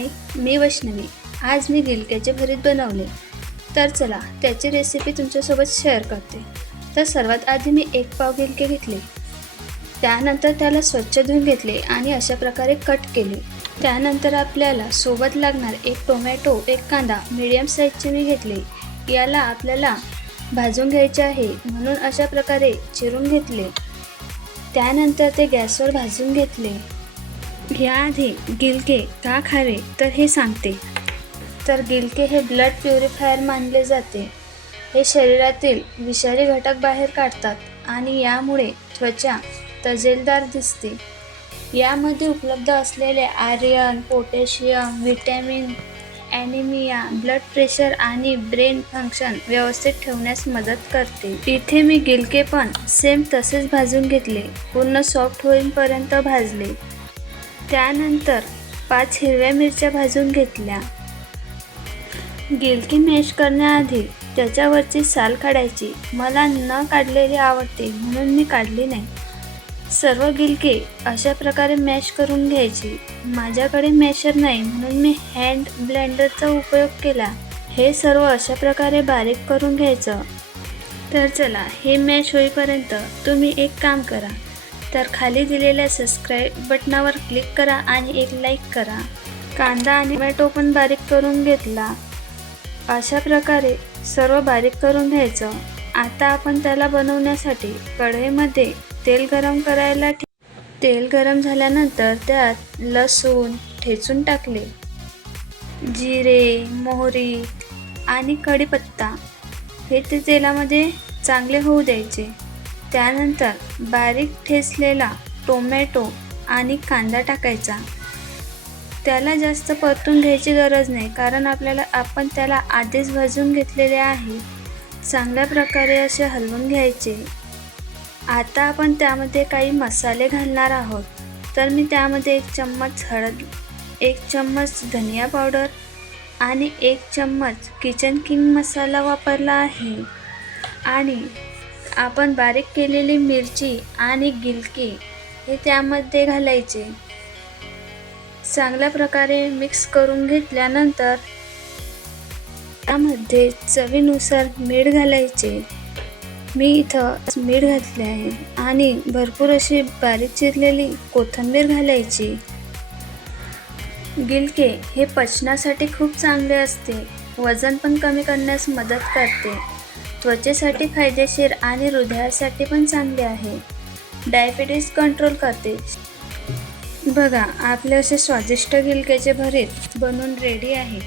हाय, मी वैष्णवी. आज मी गिलक्याचे भरीत बनवले. तर चला त्याची रेसिपी तुमच्यासोबत शेअर करते. तर सर्वात आधी मी 1 पाव गिलके घेतले. त्यानंतर त्याला स्वच्छ धुवून घेतले आणि अशा प्रकारे कट केले. त्यानंतर आपल्याला सोबत लागणार 1 टोमॅटो, 1 कांदा मीडियम साईजचे मी घेतले. याला आपल्याला भाजून घ्यायचे आहे म्हणून अशा प्रकारे चिरून घेतले. त्यानंतर ते गॅसवर भाजून घेतले. याआधी गिलके का खावे तर हे सांगते. तर गिलके हे ब्लड प्युरिफायर मानले जाते. हे शरीरातील विषारी घटक बाहेर काढतात आणि यामुळे त्वचा तजेलदार दिसते. यामध्ये उपलब्ध असलेले iron, potassium, vitamin anaemia, blood pressure आणि ब्रेन फंक्शन व्यवस्थित ठेवण्यास मदत करते. इथे मी गिलके पण सेम तसेच भाजून घेतले. पूर्ण सॉफ्ट होईपर्यंत भाजले. त्यानंतर 5 हिरव्या मिरच्या भाजून घेतल्या. गिलके मॅश करण्याआधी त्याच्यावरची साल काढायची. मला न काढलेली आवडते म्हणून मी काढली नाही. सर्व गिलके अशा प्रकारे मॅश करून घ्यायची. माझ्याकडे मॅशर नाही म्हणून मी हँड ब्लेंडरचा उपयोग केला. हे सर्व अशा प्रकारे बारीक करून घ्यायचं. तर चला हे मॅश होईपर्यंत तुम्ही एक काम करा. तर खाली दिलेल्या सबस्क्राईब बटनावर क्लिक करा आणि एक लाईक करा. कांदा आणि टोमॅटो पण बारीक करून घेतला. अशा प्रकारे सर्व बारीक करून घ्यायचं. आता आपण त्याला बनवण्यासाठी कढईमध्ये तेल गरम करायला तेल गरम झाल्यानंतर त्यात लसूण ठेचून टाकले. जिरे, मोहरी आणि कढीपत्ता हे ते तेलामध्ये चांगले होऊ द्यायचे. त्यानंतर बारीक ठेचलेला टोमॅटो आणि कांदा टाकायचा. त्याला जास्त परतून घ्यायची गरज नाही कारण आपण त्याला आधीच भाजून घेतलेले आहे. चांगल्या प्रकारे असे हलवून घ्यायचे. आता आपण त्यामध्ये काही मसाले घालणार आहोत. तर मी त्यामध्ये 1 चम्मच हळद, 1 चम्मच धनिया पावडर आणि 1 चम्मच किचन किंग मसाला वापरला आहे. आणि आपण बारीक केलेली मिरची आणि गिलके हे त्यामध्ये घालायचे. चांगल्या प्रकारे मिक्स करून घेतल्यानंतर त्यामध्ये चवीनुसार मीठ घालायचे. मी इथं मीठ घातले आहे आणि भरपूर अशी बारीक चिरलेली कोथिंबीर घालायची. गिलके हे पचनासाठी खूप चांगले असते. वजन पण कमी करण्यास मदत करते. त्वचेसाठी फायदेशीर आणि हृदयासाठी पण चांगले आहे. डायबिटीज कंट्रोल करते. बघा आपले असे स्वादिष्ट गिलक्याचे भरीत बनवून रेडी आहे.